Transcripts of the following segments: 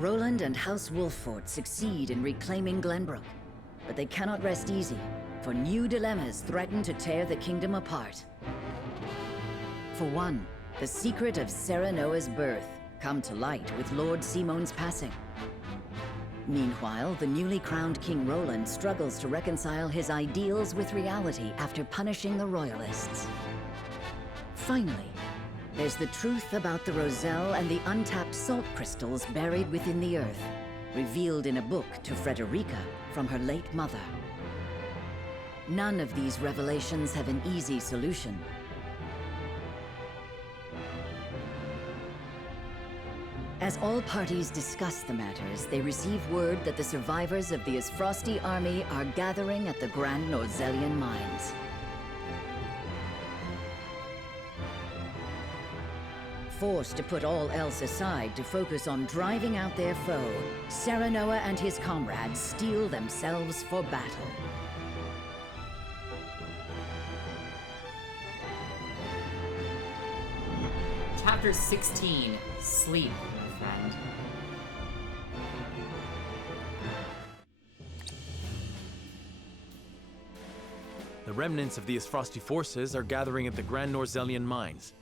Roland and House Wolffort succeed in reclaiming Glenbrook, but they cannot rest easy, for new dilemmas threaten to tear the kingdom apart. For one, the secret of Serenoa's birth come to light with Lord Simon's passing. Meanwhile, the newly crowned King Roland struggles to reconcile his ideals with reality after punishing the Royalists. Finally, there's the truth about the Roselle and the untapped salt crystals buried within the earth, revealed in a book to Frederica from her late mother. None of these revelations have an easy solution. As all parties discuss the matters, they receive word that the survivors of the Isfrosti army are gathering at the Grand Norzelian Mines. Forced to put all else aside to focus on driving out their foe, Serenoa and his comrades steel themselves for battle. Chapter 16, Sleep, my friend. The remnants of the Isfrosti forces are gathering at the Grand Norzelian Mines.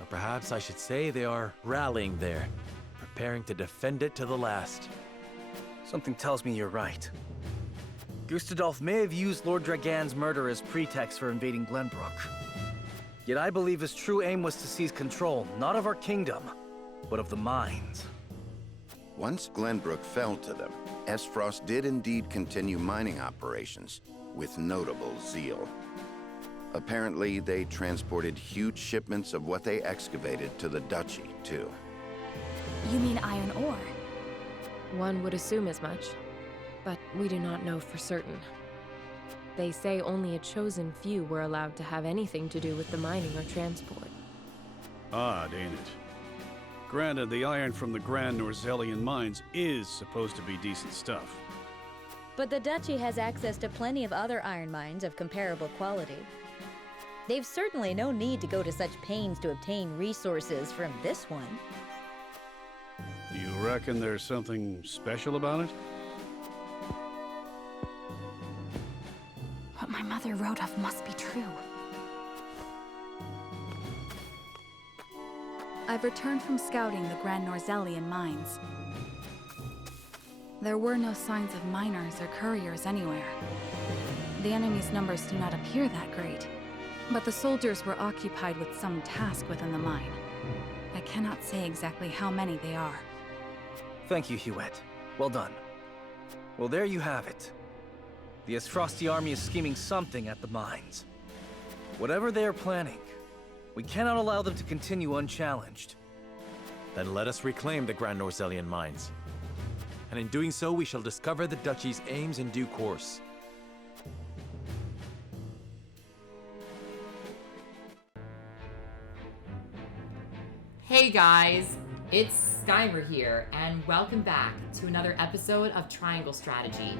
Or perhaps I should say they are rallying there, preparing to defend it to the last. Something tells me you're right. Gustadolf may have used Lord Dragan's murder as pretext for invading Glenbrook. Yet I believe his true aim was to seize control, not of our kingdom, but of the mines. Once Glenbrook fell to them, Esfrost did indeed continue mining operations, with notable zeal. Apparently, they transported huge shipments of what they excavated to the duchy, too. You mean iron ore? One would assume as much, but we do not know for certain. They say only a chosen few were allowed to have anything to do with the mining or transport. Odd, ain't it? Granted, the iron from the Grand Norzelian Mines is supposed to be decent stuff. But the Duchy has access to plenty of other iron mines of comparable quality. They've certainly no need to go to such pains to obtain resources from this one. You reckon there's something special about it? What my mother wrote of must be true. I've returned from scouting the Grand Norzelian Mines. There were no signs of miners or couriers anywhere. The enemy's numbers do not appear that great, but the soldiers were occupied with some task within the mine. I cannot say exactly how many they are. Thank you, Huet. Well done. Well, there you have it. The Isfrosti army is scheming something at the mines. Whatever they are planning, we cannot allow them to continue unchallenged. Then let us reclaim the Grand Norzelian Mines. And in doing so, we shall discover the Duchy's aims in due course. Hey guys, it's Skymer here, and welcome back to another episode of Triangle Strategy.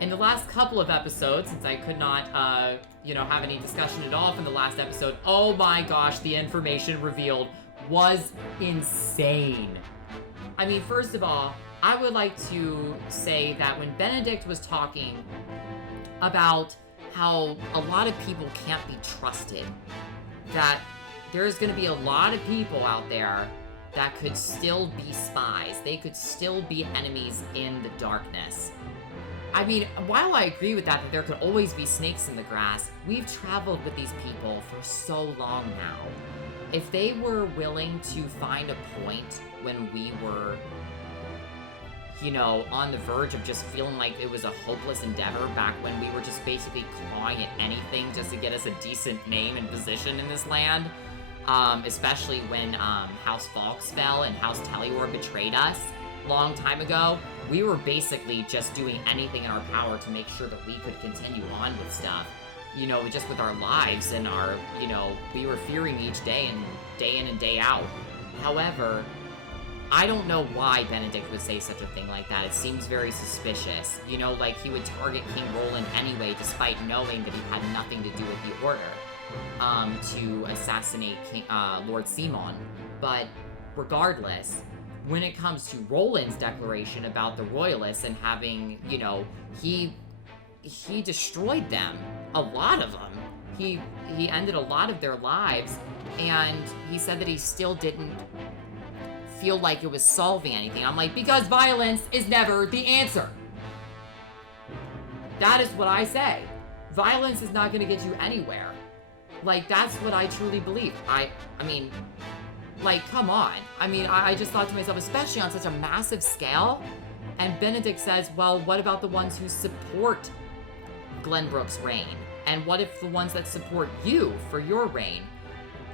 In the last couple of episodes, since I could not, have any discussion at all from the last episode, oh my gosh, the information revealed was insane. I mean, first of all, I would like to say that when Benedict was talking about how a lot of people can't be trusted, that there's going to be a lot of people out there that could still be spies. They could still be enemies in the darkness. I mean, while I agree with that there could always be snakes in the grass, we've traveled with these people for so long now. If they were willing to find a point when we were, on the verge of just feeling like it was a hopeless endeavor back when we were just basically clawing at anything just to get us a decent name and position in this land, especially when House Falks fell and House Talior betrayed us long time ago, we were basically just doing anything in our power to make sure that we could continue on with stuff, just with our lives and our, we were fearing each day in and day out. However, I don't know why Benedict would say such a thing like that. It seems very suspicious. Like he would target King Roland anyway, despite knowing that he had nothing to do with the order, to assassinate Lord Simon. But regardless, when it comes to Roland's declaration about the Royalists and having, you know, he destroyed them, a lot of them. He ended a lot of their lives, and he said that he still didn't feel like it was solving anything. I'm like, because violence is never the answer. That is what I say. Violence is not going to get you anywhere. Like, that's what I truly believe. I mean, like, come on. I mean, I just thought to myself, especially on such a massive scale, and Benedict says, well, what about the ones who support Glenbrook's reign? And what if the ones that support you for your reign?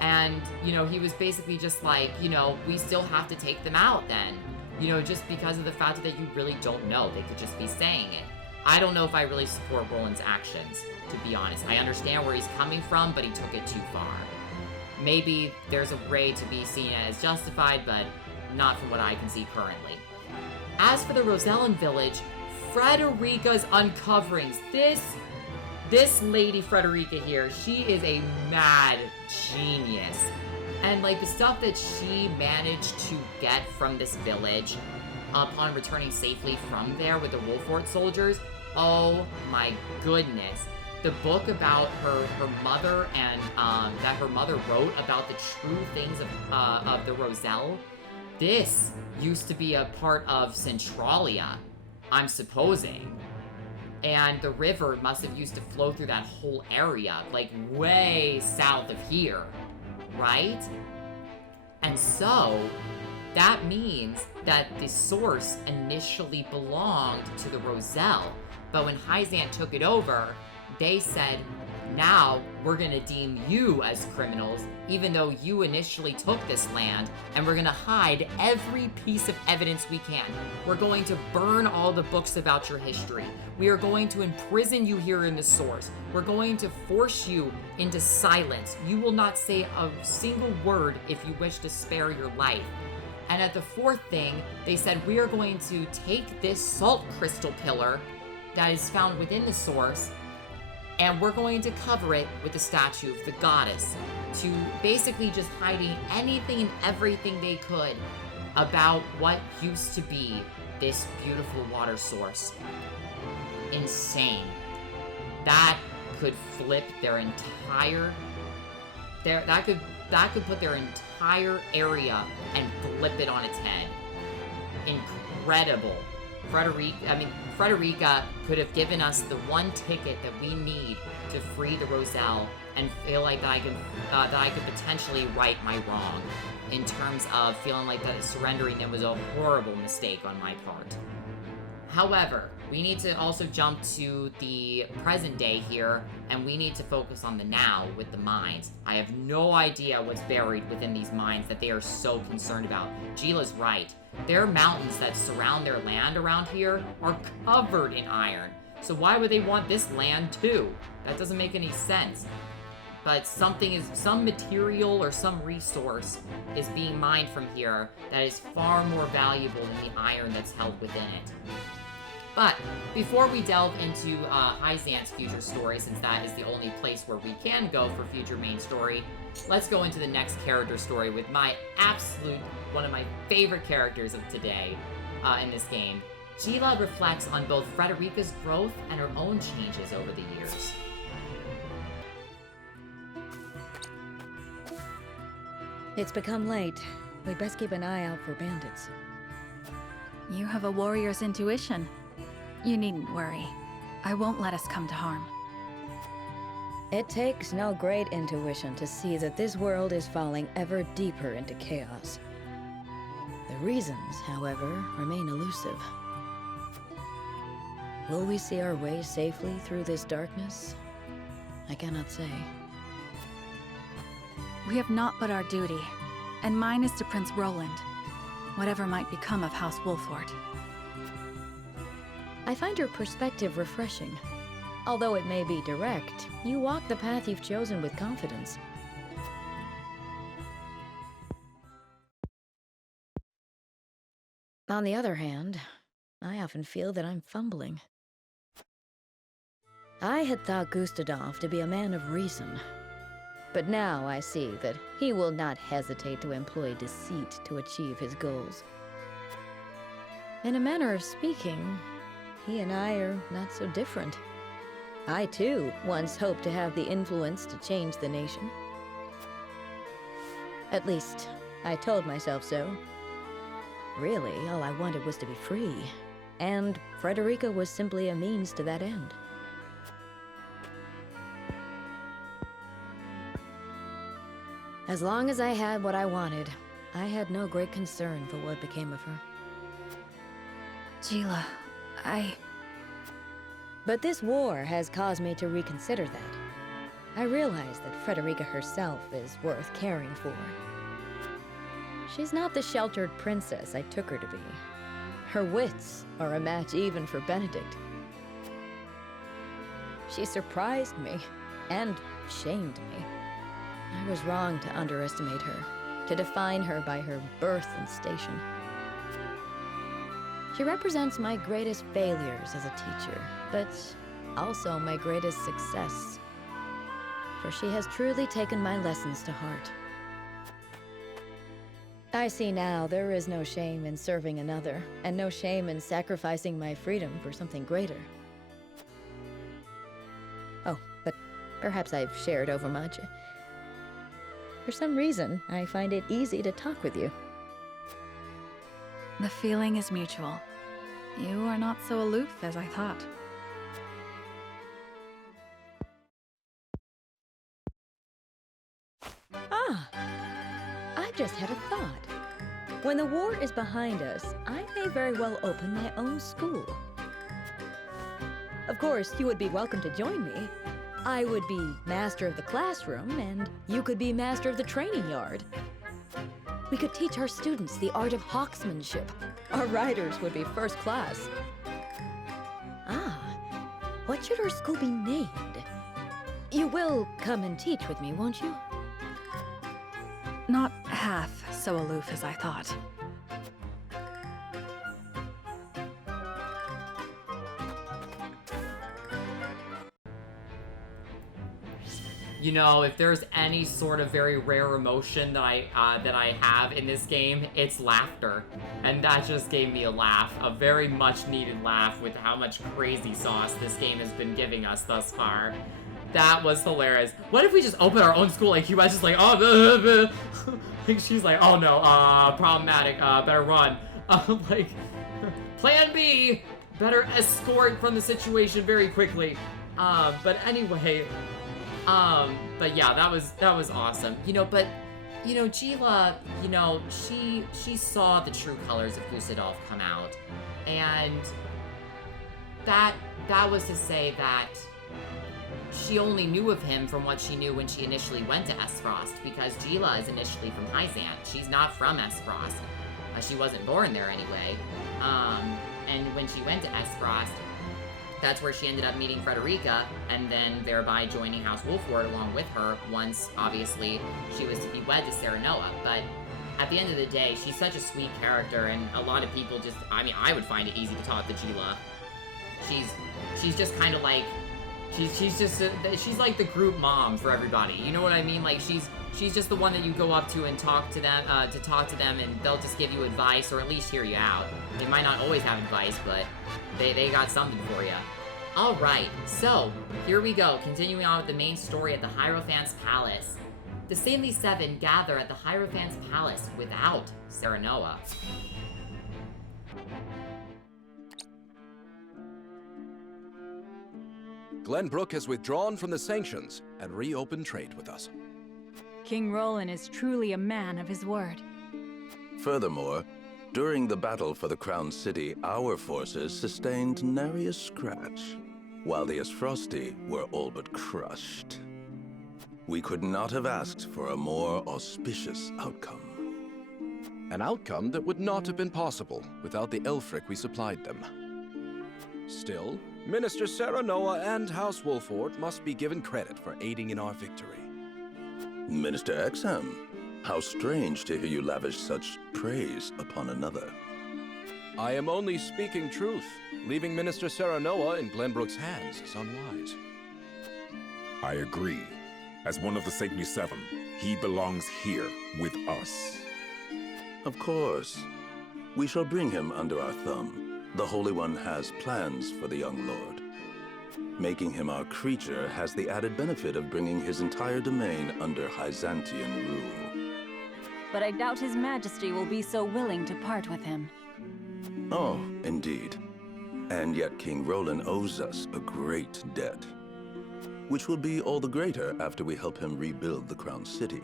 And, you know, he was basically just like, you know, we still have to take them out then. You know, just because of the fact that you really don't know. They could just be saying it. I don't know if I really support Roland's actions, to be honest. I understand where he's coming from, but he took it too far. Maybe there's a way to be seen as justified, but not from what I can see currently. As for the Rosellan village, Frederica's uncoverings. This lady Frederica here, she is a mad genius. And like the stuff that she managed to get from this village upon returning safely from there with the Wolfort soldiers, oh my goodness. The book about her mother and that her mother wrote about the true things of the Roselle, this used to be a part of Centralia, I'm supposing. And the river must have used to flow through that whole area, like way south of here, right? And so, that means that the source initially belonged to the Roselle, but when Hyzant took it over, they said, now we're gonna deem you as criminals, even though you initially took this land, and we're gonna hide every piece of evidence we can. We're going to burn all the books about your history. We are going to imprison you here in the source. We're going to force you into silence. You will not say a single word if you wish to spare your life. And at the fourth thing, they said, we are going to take this salt crystal pillar that is found within the source, and we're going to cover it with the statue of the goddess, to basically just hiding anything and everything they could about what used to be this beautiful water source. Insane. That could flip their entire... That could put their entire area and flip it on its head. Incredible. Frederica could have given us the one ticket that we need to free the Roselle, and feel like that I could potentially right my wrong, in terms of feeling like that surrendering them was a horrible mistake on my part. However, we need to also jump to the present day here, and we need to focus on the now with the mines. I have no idea what's buried within these mines that they are so concerned about. Gila's right. Their mountains that surround their land around here are covered in iron. So why would they want this land too? That doesn't make any sense. But some material or some resource is being mined from here that is far more valuable than the iron that's held within it. But before we delve into Hyzant's future story, since that is the only place where we can go for future main story, let's go into the next character story with my one of my favorite characters of today in this game. Gila reflects on both Frederica's growth and her own changes over the years. It's become late. We'd best keep an eye out for bandits. You have a warrior's intuition. You needn't worry. I won't let us come to harm. It takes no great intuition to see that this world is falling ever deeper into chaos. The reasons, however, remain elusive. Will we see our way safely through this darkness? I cannot say. We have naught but our duty, and mine is to Prince Roland, whatever might become of House Wolfort. I find your perspective refreshing. Although it may be direct, you walk the path you've chosen with confidence. On the other hand, I often feel that I'm fumbling. I had thought Gustadolf to be a man of reason, but now I see that he will not hesitate to employ deceit to achieve his goals. In a manner of speaking, he and I are not so different. I, too, once hoped to have the influence to change the nation. At least, I told myself so. Really, all I wanted was to be free, and Frederica was simply a means to that end. As long as I had what I wanted, I had no great concern for what became of her. Gila, But this war has caused me to reconsider that. I realize that Frederica herself is worth caring for. She's not the sheltered princess I took her to be. Her wits are a match even for Benedict. She surprised me and shamed me. I was wrong to underestimate her, to define her by her birth and station. She represents my greatest failures as a teacher, but also my greatest success. For she has truly taken my lessons to heart. I see now there is no shame in serving another, and no shame in sacrificing my freedom for something greater. Oh, but perhaps I've shared overmuch. For some reason, I find it easy to talk with you. the feeling is mutual. You are not so aloof as I thought. I just had a thought. When the war is behind us, I may very well open my own school. Of course, you would be welcome to join me. I would be master of the classroom, and you could be master of the training yard. We could teach our students the art of hawksmanship. Our riders would be first class. What should our school be named? You will come and teach with me, won't you? Not half so aloof as I thought. You know, if there's any sort of very rare emotion that I have in this game, it's laughter. And that just gave me a laugh, a very much needed laugh with how much crazy sauce this game has been giving us thus far. That was hilarious. What if we just open our own school? Like, Cuba's just like, oh, blah, blah, blah. Like, she's like, oh no, problematic, better run. Like, plan B, better escort from the situation very quickly. But anyway, but yeah, that was awesome. You know, but, you know, Gila, you know, she saw the true colors of Gustadolf come out. And that was to say that she only knew of him from what she knew when she initially went to Esfrost, because Gila is initially from Hyzant. She's not from Esfrost. She wasn't born there anyway. And when she went to Esfrost, that's where she ended up meeting Frederica, and then thereby joining House Wolfward along with her once, obviously, she was to be wed to Serenoa. But at the end of the day, she's such a sweet character, and a lot of people just, I mean, I would find it easy to talk to Gila. She's just kind of like, she's like the group mom for everybody. You know what I mean? Like, she's just the one that you go up to and talk to them, and they'll just give you advice, or at least hear you out. They might not always have advice, but they got something for you. Alright, so, here we go, continuing on with the main story at the Hierophant's Palace. The Saintly Seven gather at the Hierophant's Palace without Serenoa. Glenbrook has withdrawn from the sanctions and reopened trade with us. King Roland is truly a man of his word. Furthermore, during the battle for the Crown City, our forces sustained nary a scratch, while the Esfrosti were all but crushed. We could not have asked for a more auspicious outcome. An outcome that would not have been possible without the Elfric we supplied them. Still, Minister Serenoa and House Wolford must be given credit for aiding in our victory. Minister Exham, how strange to hear you lavish such praise upon another. I am only speaking truth. Leaving Minister Serenoa in Glenbrook's hands is unwise. I agree. As one of the Saintly Seven, he belongs here with us. Of course. We shall bring him under our thumb. The Holy One has plans for the young lord. Making him our creature has the added benefit of bringing his entire domain under Byzantian rule. But I doubt His Majesty will be so willing to part with him. Oh, indeed. And yet King Roland owes us a great debt, which will be all the greater after we help him rebuild the Crown City.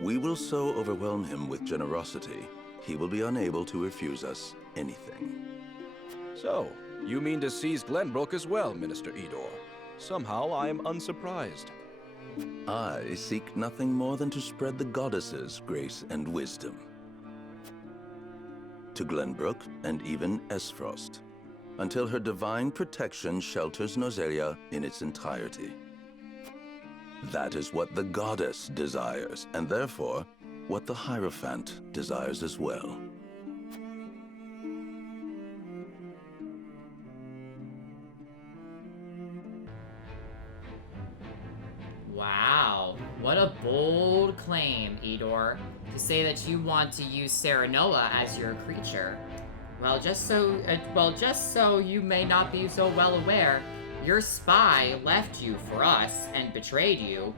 We will so overwhelm him with generosity, he will be unable to refuse us anything. So, you mean to seize Glenbrook as well, Minister Edor? Somehow I am unsurprised. I seek nothing more than to spread the goddess's grace and wisdom to Glenbrook and even Esfrost, until her divine protection shelters Norzelia in its entirety. That is what the goddess desires, and therefore, what the Hierophant desires as well. Wow, what a bold claim, Edor, to say that you want to use Serenoa as your creature. Well, just so you may not be so well aware, your spy left you for us and betrayed you.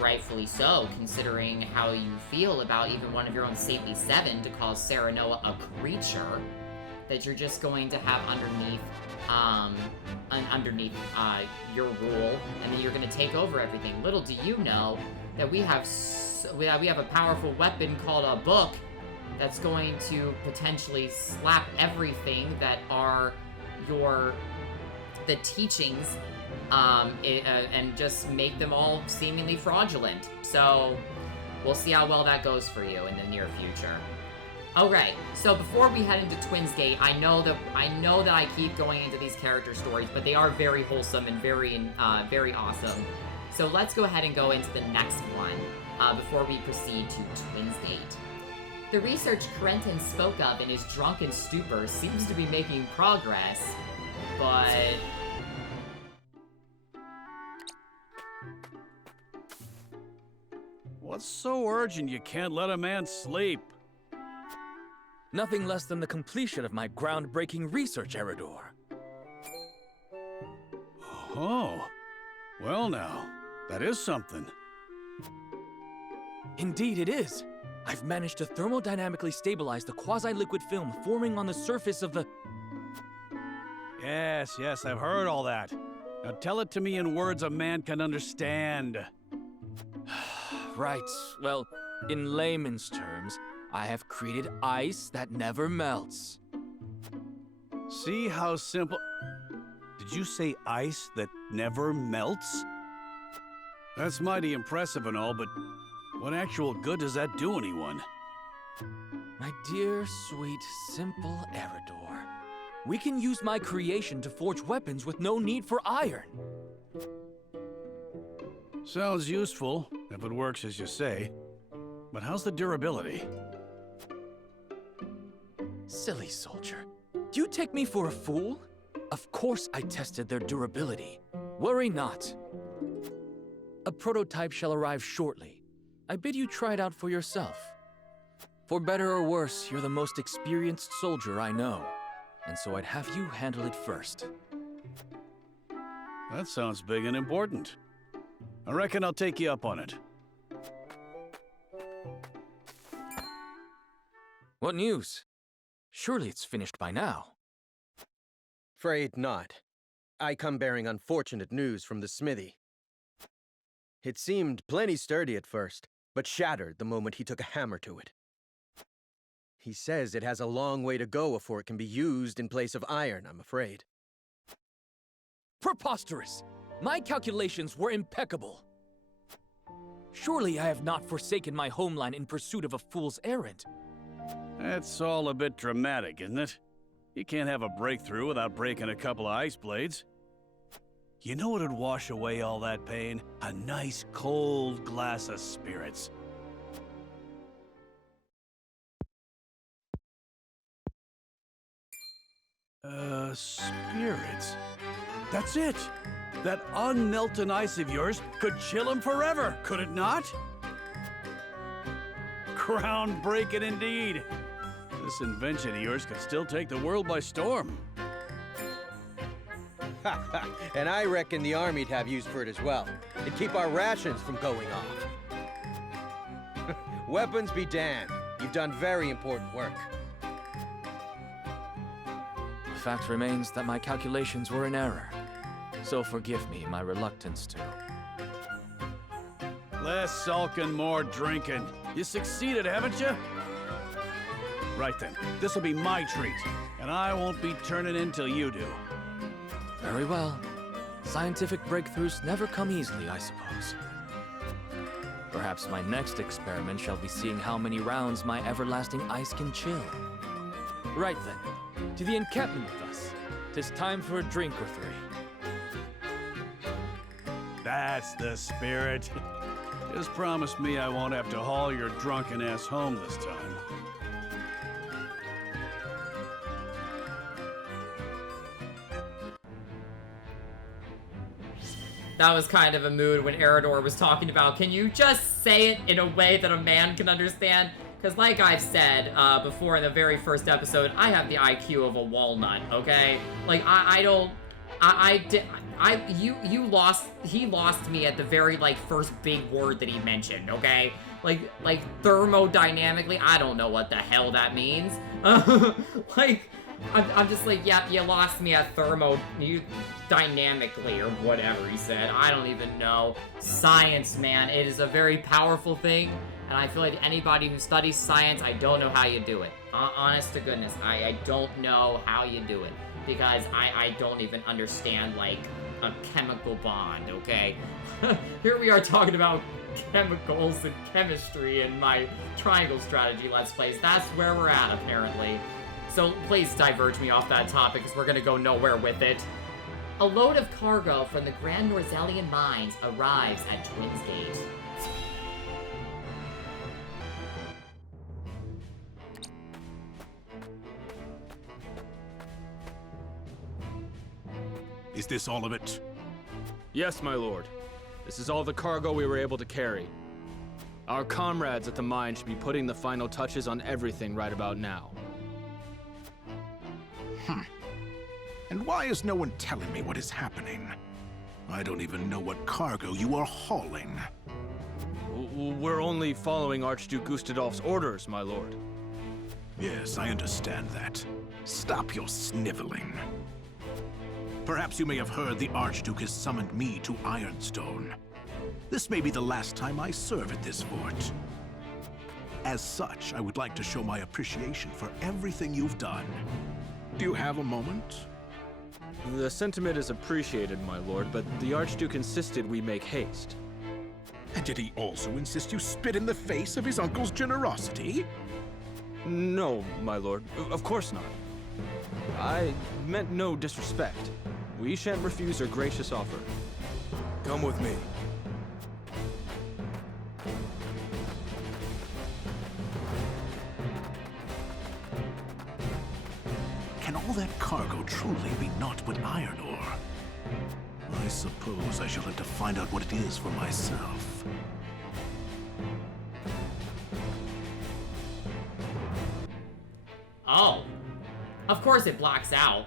Rightfully so, considering how you feel about even one of your own Safety 7 to call Serenoa a creature that you're just going to have underneath your rule, and then you're going to take over everything. Little do you know that we have a powerful weapon called a book that's going to potentially slap everything that are the teachings, and just make them all seemingly fraudulent. So we'll see how well that goes for you in the near future. Alright, so before we head into Twins Gate, I know that I keep going into these character stories, but they are very wholesome and very awesome. So let's go ahead and go into the next one before we proceed to Twins Gate. The research Corentin spoke of in his drunken stupor seems to be making progress, but... What's so urgent you can't let a man sleep? Nothing less than the completion of my groundbreaking research, Eridor. Oh. Well now, that is something. Indeed it is. I've managed to thermodynamically stabilize the quasi-liquid film forming on the surface of the... Yes, I've heard all that. Now tell it to me in words a man can understand. Right. Well, in layman's terms, I have created ice that never melts. See how simple... Did you say ice that never melts? That's mighty impressive and all, but what actual good does that do anyone? My dear, sweet, simple Eridor, we can use my creation to forge weapons with no need for iron. Sounds useful, if it works as you say. But how's the durability? Silly soldier. Do you take me for a fool? Of course I tested their durability. Worry not. A prototype shall arrive shortly. I bid you try it out for yourself. For better or worse, you're the most experienced soldier I know, and so I'd have you handle it first. That sounds big and important. I reckon I'll take you up on it. What news? Surely it's finished by now. Afraid not. I come bearing unfortunate news from the smithy. It seemed plenty sturdy at first, but shattered the moment he took a hammer to it. He says it has a long way to go before it can be used in place of iron, I'm afraid. Preposterous! My calculations were impeccable. Surely I have not forsaken my homeland in pursuit of a fool's errand. That's all a bit dramatic, isn't it? You can't have a breakthrough without breaking a couple of ice blades. You know what would wash away all that pain? A nice cold glass of spirits. Spirits? That's it! That unmelted ice of yours could chill him forever, could it not? Groundbreaking indeed. This invention of yours could still take the world by storm. And I reckon the army'd have use for it as well. It'd keep our rations from going off. Weapons be damned. You've done very important work. The fact remains that my calculations were in error. So forgive me my reluctance to. Less sulking, more drinking. You succeeded, haven't you? Right then, this'll be my treat, and I won't be turning in till you do. Very well. Scientific breakthroughs never come easily, I suppose. Perhaps my next experiment shall be seeing how many rounds my everlasting ice can chill. Right then, to the encampment with us. 'Tis time for a drink or three. That's the spirit. Just promise me I won't have to haul your drunken ass home this time. That was kind of a mood when Eridor was talking about, can you just say it in a way that a man can understand? Because like I've said before in the very first episode, I have the IQ of a walnut, okay? Like, he lost me at the very, like, first big word that he mentioned, okay? Like thermodynamically, I don't know what the hell that means. Like, I'm just like, yeah, you lost me at dynamically, or whatever he said. I don't even know. Science, man, it is a very powerful thing, and I feel like anybody who studies science, I don't know how you do it. Honest to goodness, I don't know how you do it, because I don't even understand, like, a chemical bond, okay? Here we are talking about chemicals and chemistry in my triangle strategy Let's Plays. That's where we're at, apparently. So please diverge me off that topic, because we're gonna go nowhere with it. A load of cargo from the Grand Norzelian Mines arrives at Twins Gate. Is this all of it? Yes, my lord. This is all the cargo we were able to carry. Our comrades at the mine should be putting the final touches on everything right about now. And why is no one telling me what is happening? I don't even know what cargo you are hauling. We're only following Archduke Gustadolf's orders, my lord. Yes, I understand that. Stop your sniveling. Perhaps you may have heard the Archduke has summoned me to Ironstone. This may be the last time I serve at this fort. As such, I would like to show my appreciation for everything you've done. Do you have a moment? The sentiment is appreciated, my lord, but the Archduke insisted we make haste. And did he also insist you spit in the face of his uncle's generosity? No, my lord. Of course not. I meant no disrespect. We shan't refuse your gracious offer. Come with me. Can all that cargo truly be naught but iron ore? I suppose I shall have to find out what it is for myself. Oh. Of course it blacks out,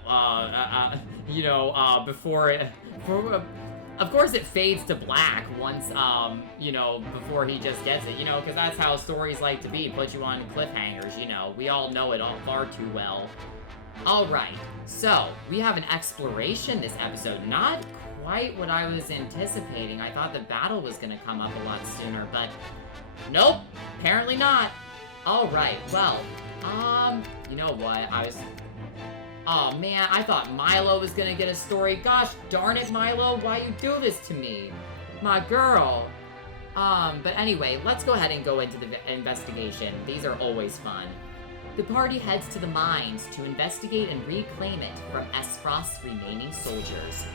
of course it fades to black once, before he just gets it, because that's how stories like to be, put you on cliffhangers, we all know it all far too well. Alright, so, we have an exploration this episode, not quite what I was anticipating. I thought the battle was gonna come up a lot sooner, but nope, apparently not. Alright, well, you know what, oh man, I thought Milo was gonna get a story. Gosh darn it, Milo, why you do this to me? My girl. But anyway, let's go ahead and go into the investigation. These are always fun. The party heads to the mines to investigate and reclaim it from Esfrost's remaining soldiers.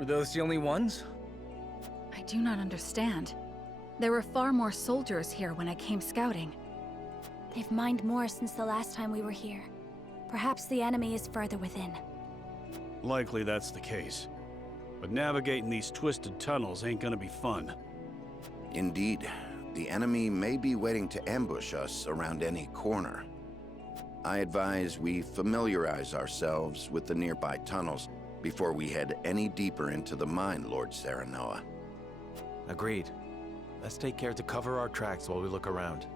Were those the only ones? I do not understand. There were far more soldiers here when I came scouting. They've mined more since the last time we were here. Perhaps the enemy is further within. Likely that's the case. But navigating these twisted tunnels ain't gonna be fun. Indeed, the enemy may be waiting to ambush us around any corner. I advise we familiarize ourselves with the nearby tunnels before we head any deeper into the mine, Lord Serenoa. Agreed. Let's take care to cover our tracks while we look around.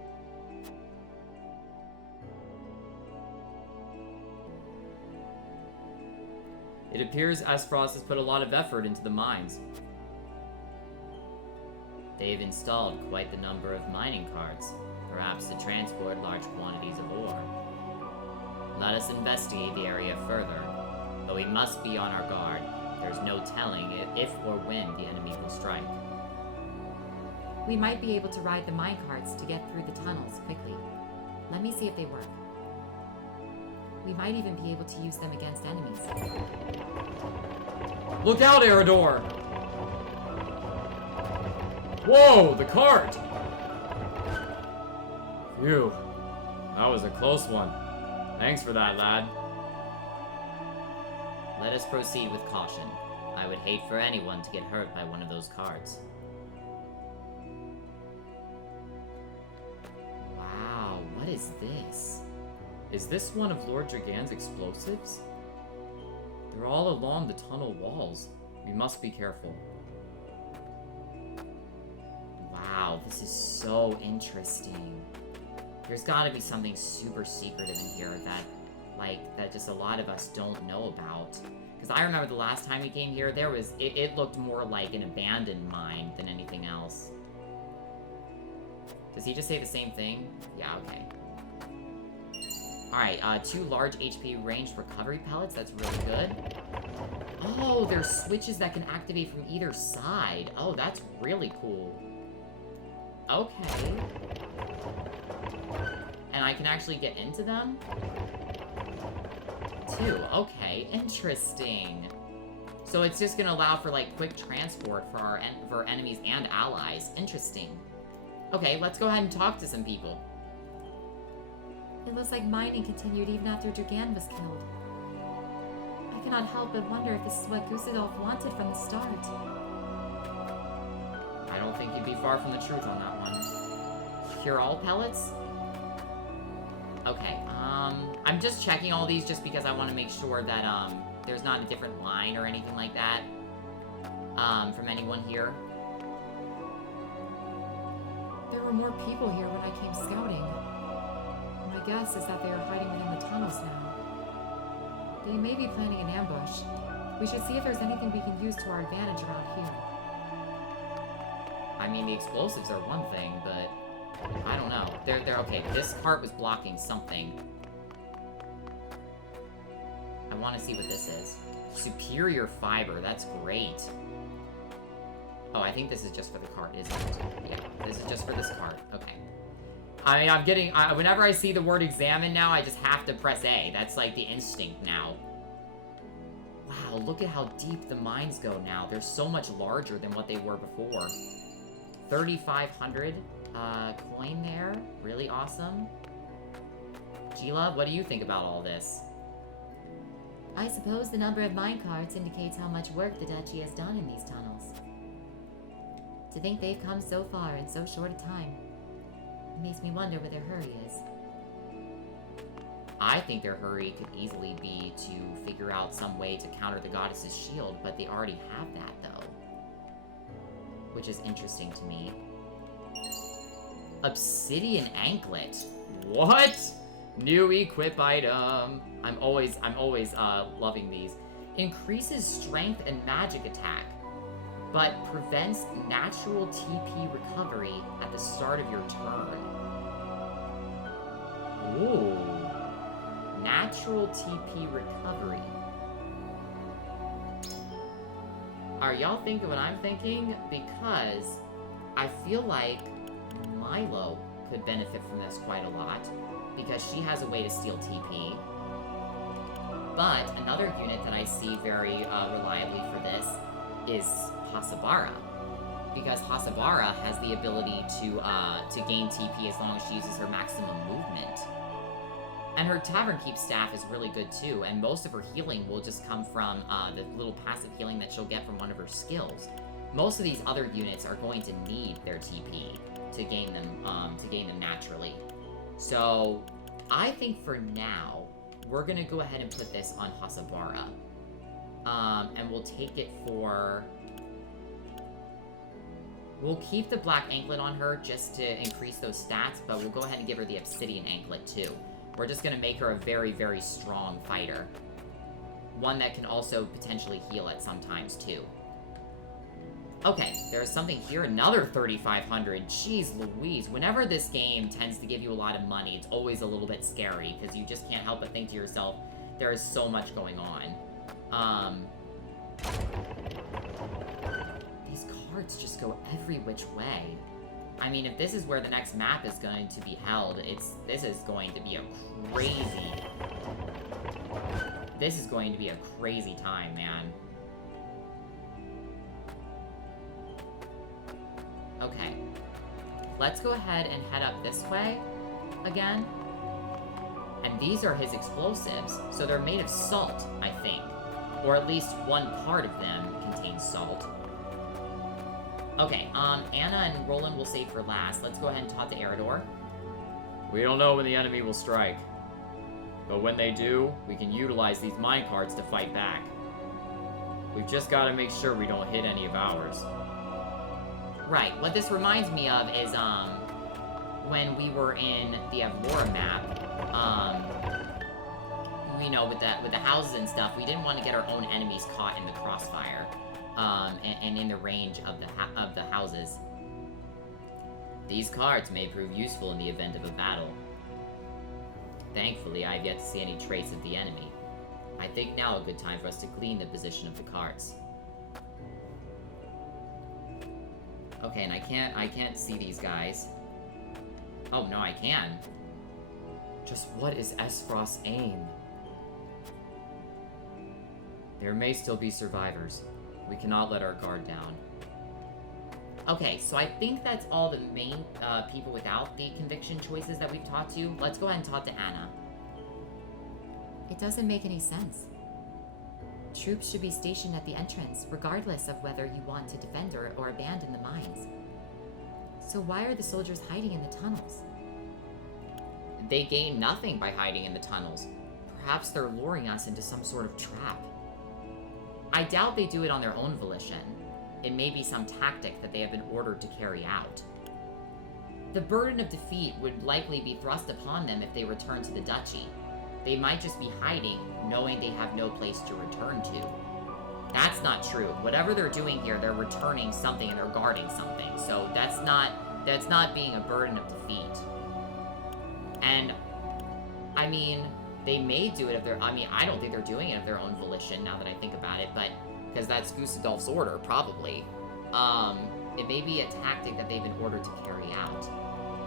It appears Aesfrost has put a lot of effort into the mines. They've installed quite the number of mining carts, perhaps to transport large quantities of ore. Let us investigate the area further, but we must be on our guard. There's no telling if or when the enemy will strike. We might be able to ride the minecarts to get through the tunnels quickly. Let me see if they work. We might even be able to use them against enemies. Look out, Eridor! Whoa, the cart! Phew, that was a close one. Thanks for that, lad. Let us proceed with caution. I would hate for anyone to get hurt by one of those carts. Wow, what is this? Is this one of Lord Dragan's explosives? They're all along the tunnel walls. We must be careful. Wow, this is so interesting. There's gotta be something super secretive in here that just a lot of us don't know about. Because I remember the last time we came here, it looked more like an abandoned mine than anything else. Does he just say the same thing? Yeah, okay. Alright, 2 large HP ranged recovery pellets, that's really good. Oh, there's switches that can activate from either side. Oh, that's really cool. Okay. And I can actually get into them? Too. Okay, interesting. So it's just gonna allow for, like, quick transport for enemies and allies. Interesting. Okay, let's go ahead and talk to some people. It looks like mining continued even after Dragan was killed. I cannot help but wonder if this is what Gustadolf wanted from the start. I don't think you'd be far from the truth on that one. Cure all pellets? Okay, I'm just checking all these just because I want to make sure that, there's not a different line or anything like that, from anyone here. There were more people here when I came scouting. My guess is that they are hiding within the tunnels now. They may be planning an ambush. We should see if there's anything we can use to our advantage around here. I mean, the explosives are one thing, but I don't know. They're okay. This cart was blocking something. I want to see what this is. Superior fiber. That's great. Oh, I think this is just for the cart, isn't it? Yeah, this is just for this cart. Okay. I mean, I'm getting... whenever I see the word examine now, I just have to press A. That's like the instinct now. Wow, look at how deep the mines go now. They're so much larger than what they were before. 3,500 coin there. Really awesome. Gila, what do you think about all this? I suppose the number of minecarts indicates how much work the Duchy has done in these tunnels. To think they've come so far in so short a time. It makes me wonder where their hurry is. I think their hurry could easily be to figure out some way to counter the goddess's shield, but they already have that, though. Which is interesting to me. Obsidian anklet. What? New equip item. I'm always loving these. Increases strength and magic attack, but prevents natural TP recovery at the start of your turn. Ooh. Natural TP recovery. Are y'all thinking what I'm thinking? Because I feel like Milo could benefit from this quite a lot, because she has a way to steal TP. But another unit that I see very reliably for this is Hasabara. Because Hasabara has the ability to gain TP as long as she uses her maximum movement. And her Tavern Keep staff is really good too, and most of her healing will just come from the little passive healing that she'll get from one of her skills. Most of these other units are going to need their TP to gain them naturally. So I think for now, we're gonna go ahead and put this on Hasabara. And we'll take it for... We'll keep the Black Anklet on her just to increase those stats, but we'll go ahead and give her the Obsidian Anklet too. We're just gonna make her a very, very strong fighter. One that can also potentially heal at some times too. Okay, there's something here, another 3,500. Jeez Louise, whenever this game tends to give you a lot of money, it's always a little bit scary, because you just can't help but think to yourself, there is so much going on. These cards just go every which way. I mean, if this is where the next map is going to be held, this is going to be a crazy... This is going to be a crazy time, man. Okay. Let's go ahead and head up this way again. And these are his explosives, so they're made of salt, I think. Or at least one part of them contains salt. Okay, Anna and Roland will save for last. Let's go ahead and talk to Eridor. We don't know when the enemy will strike. But when they do, we can utilize these minecarts to fight back. We've just got to make sure we don't hit any of ours. Right, what this reminds me of is, when we were in the Avlora map, you know, with the houses and stuff, we didn't want to get our own enemies caught in the crossfire. And in the range of the houses. These cards may prove useful in the event of a battle. Thankfully, I have yet to see any trace of the enemy. I think now a good time for us to glean the position of the cards. Okay, and I can't see these guys. Oh, no, I can. Just what is Esfrost's aim? There may still be survivors. We cannot let our guard down. Okay, so I think that's all the main people without the conviction choices that we've talked to. Let's go ahead and talk to Anna. It doesn't make any sense. Troops should be stationed at the entrance, regardless of whether you want to defend or abandon the mines. So why are the soldiers hiding in the tunnels? They gain nothing by hiding in the tunnels. Perhaps they're luring us into some sort of trap. I doubt they do it on their own volition. It may be some tactic that they have been ordered to carry out. The burden of defeat would likely be thrust upon them if they return to the duchy. They might just be hiding, knowing they have no place to return to. That's not true. Whatever they're doing here, they're returning something and they're guarding something. So that's not being a burden of defeat. And, I mean, they may do it if they're... I mean, I don't think they're doing it of their own volition, now that I think about it, but... Because that's Gustadolf's order, probably. It may be a tactic that they've been ordered to carry out.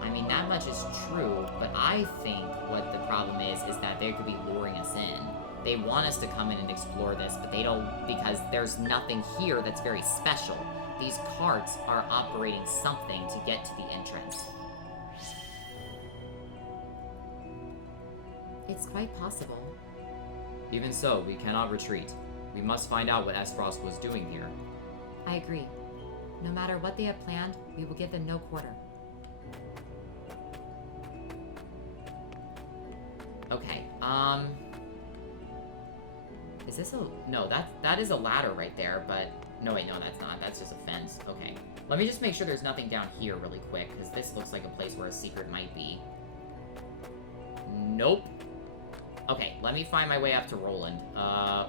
I mean, that much is true, but I think what the problem is that they could be luring us in. They want us to come in and explore this, but they don't... Because there's nothing here that's very special. These carts are operating something to get to the entrance. It's quite possible. Even so, we cannot retreat. We must find out what Esfrost was doing here. I agree. No matter what they have planned, we will give them no quarter. Okay, is this a... No, that is a ladder right there, but... No, wait, no, that's not. That's just a fence. Okay. Let me just make sure there's nothing down here really quick, because this looks like a place where a secret might be. Nope. Okay, let me find my way up to Roland.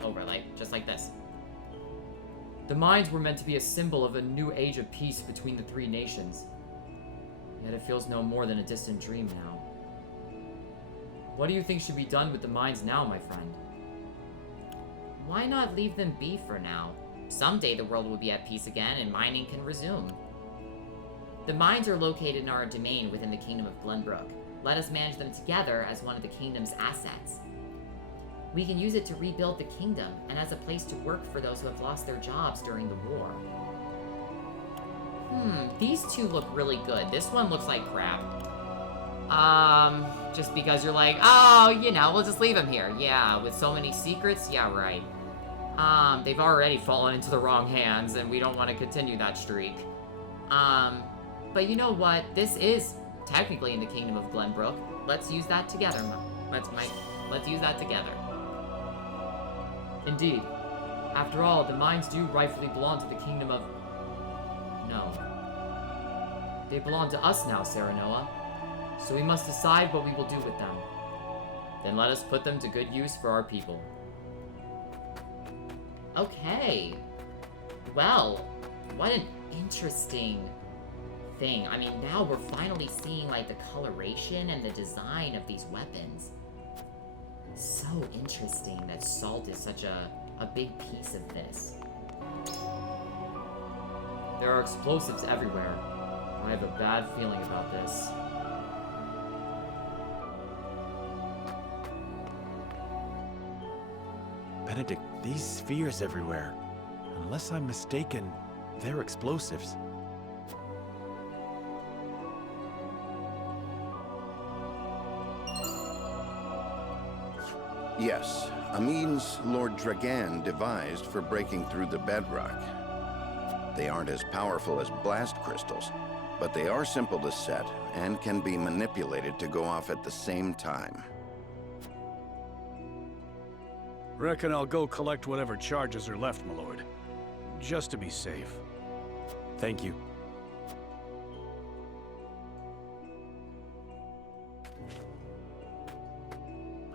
Over, just like this. The mines were meant to be a symbol of a new age of peace between the three nations. Yet it feels no more than a distant dream now. What do you think should be done with the mines now, my friend? Why not leave them be for now? Someday the world will be at peace again and mining can resume. The mines are located in our domain within the Kingdom of Glenbrook. Let us manage them together as one of the Kingdom's assets. We can use it to rebuild the kingdom and as a place to work for those who have lost their jobs during the war. These two look really good. This one looks like crap. Just because you're like, oh, you know, we'll just leave him here. Yeah, with so many secrets, yeah, right. They've already fallen into the wrong hands, and we don't want to continue that streak. But you know what? This is technically in the Kingdom of Glenbrook. Let's use that together. Let's use that together. Indeed. After all, the mines do rightfully belong to the Kingdom of... No. They belong to us now, Serenoa. So we must decide what we will do with them. Then let us put them to good use for our people. Okay. Well, what an interesting thing. I mean, now we're finally seeing, like, the coloration and the design of these weapons. So interesting that salt is such a big piece of this. There are explosives everywhere. I have a bad feeling about this. Benedict, these spheres everywhere. Unless I'm mistaken, they're explosives. Yes, a means Lord Dragan devised for breaking through the bedrock. They aren't as powerful as blast crystals, but they are simple to set and can be manipulated to go off at the same time. Reckon I'll go collect whatever charges are left, my lord. Just to be safe. Thank you.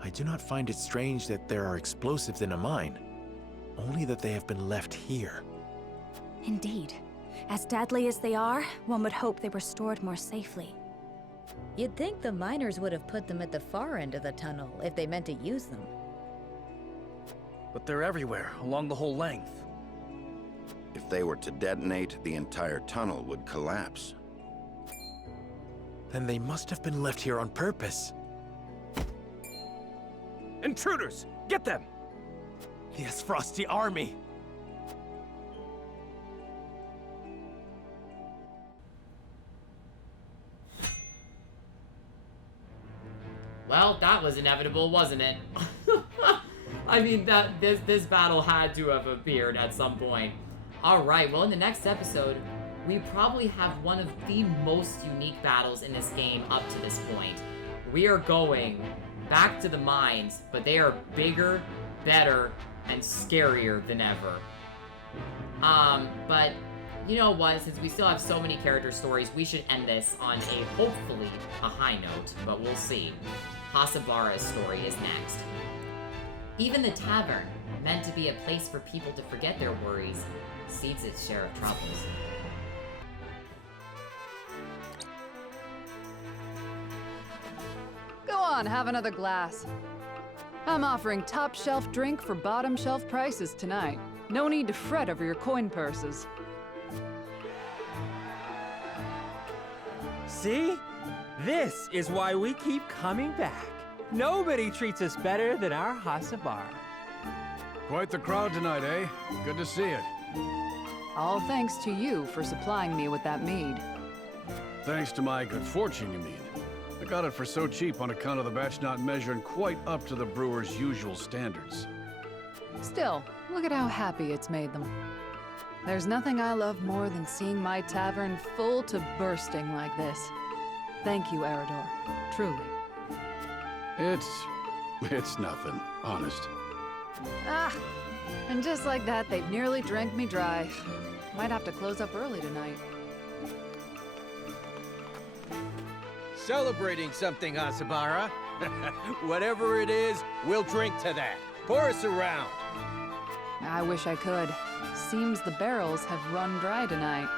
I do not find it strange that there are explosives in a mine, only that they have been left here. Indeed. As deadly as they are, one would hope they were stored more safely. You'd think the miners would have put them at the far end of the tunnel if they meant to use them. But they're everywhere, along the whole length. If they were to detonate, the entire tunnel would collapse. Then they must have been left here on purpose. Intruders! Get them! The Frosty army! Well, that was inevitable, wasn't it? I mean, this battle had to have appeared at some point. Alright, well in the next episode, we probably have one of the most unique battles in this game up to this point. We are going back to the mines, but they are bigger, better, and scarier than ever. But you know what, since we still have so many character stories, we should end this on hopefully a high note, but we'll see. Hasabara's story is next. Even the tavern, meant to be a place for people to forget their worries, sees its share of troubles. Go on, have another glass. I'm offering top-shelf drink for bottom-shelf prices tonight. No need to fret over your coin purses. See? This is why we keep coming back. Nobody treats us better than our Hasabara. Quite the crowd tonight, eh? Good to see it. All thanks to you for supplying me with that mead. Thanks to my good fortune, you mean. I got it for so cheap on account of the batch not measuring quite up to the brewer's usual standards. Still, look at how happy it's made them. There's nothing I love more than seeing my tavern full to bursting like this. Thank you, Eridor. Truly. It's nothing, honest. Ah! And just like that, they've nearly drank me dry. Might have to close up early tonight. Celebrating something, Hasabara. Whatever it is, we'll drink to that. Pour us around. I wish I could. Seems the barrels have run dry tonight.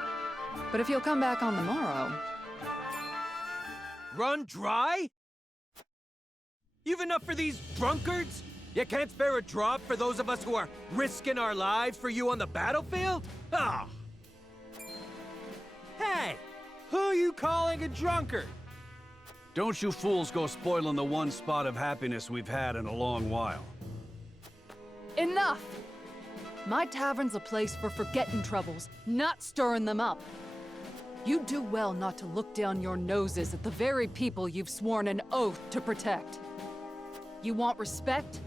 But if you'll come back on the morrow... Run dry? You've enough for these drunkards? You can't spare a drop for those of us who are risking our lives for you on the battlefield? Ah! Hey! Who are you calling a drunkard? Don't you fools go spoiling the one spot of happiness we've had in a long while. Enough! My tavern's a place for forgetting troubles, not stirring them up. You do well not to look down your noses at the very people you've sworn an oath to protect. You want respect?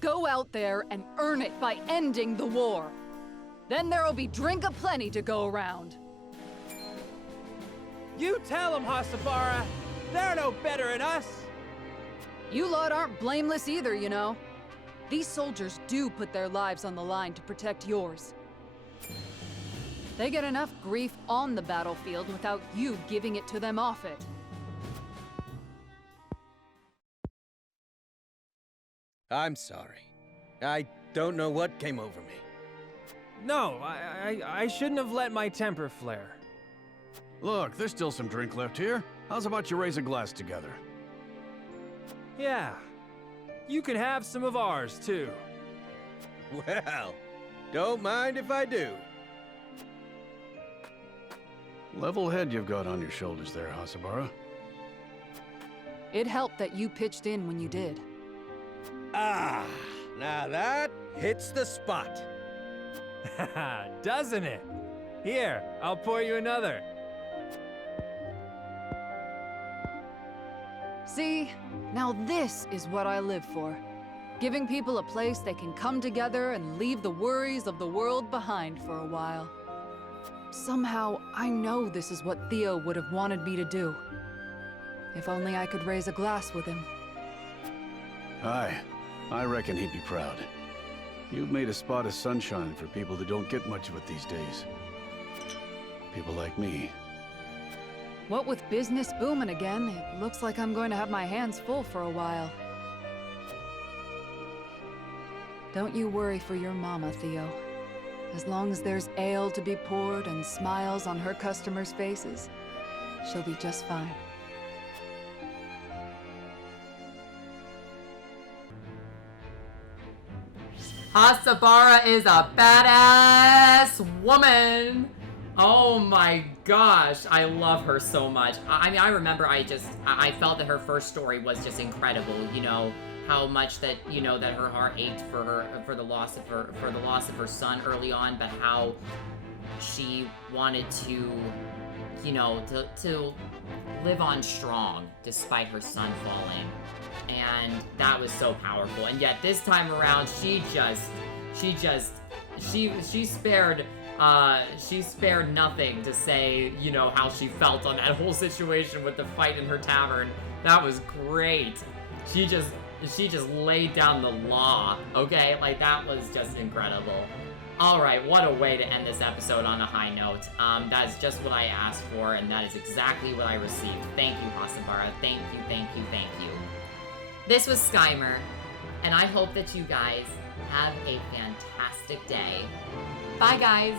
Go out there and earn it by ending the war. Then there'll be drink aplenty to go around. You tell them, Hasabara! They're no better than us! You lot aren't blameless either, you know. These soldiers do put their lives on the line to protect yours. They get enough grief on the battlefield without you giving it to them off it. I'm sorry. I don't know what came over me. No, I shouldn't have let my temper flare. Look, there's still some drink left here. How's about you raise a glass together? Yeah. You can have some of ours, too. Well, don't mind if I do. Level head you've got on your shoulders there, Hasabara. It helped that you pitched in when you did. Ah, now that hits the spot. Doesn't it? Here, I'll pour you another. See, now this is what I live for. Giving people a place they can come together and leave the worries of the world behind for a while. Somehow, I know this is what Theo would have wanted me to do. If only I could raise a glass with him. Aye, I reckon he'd be proud. You've made a spot of sunshine for people that don't get much of it these days. People like me. What with business booming again, it looks like I'm going to have my hands full for a while. Don't you worry for your mama, Theo. As long as there's ale to be poured and smiles on her customers' faces, she'll be just fine. Hasabara is a badass woman. Oh my gosh, I love her so much. I mean, I remember I felt that her first story was just incredible. You know, how much that, you know, that her heart ached for the loss of her son early on, but how she wanted to, you know, to live on strong despite her son falling. And that was so powerful. And yet this time around, she spared nothing to say, you know, how she felt on that whole situation with the fight in her tavern. That was great. She just laid down the law, okay? Like, that was just incredible. Alright, what a way to end this episode on a high note. That is just what I asked for, and that is exactly what I received. Thank you, Hasabara. Thank you, thank you, thank you. This was Skymer, and I hope that you guys have a fantastic day. Bye, guys!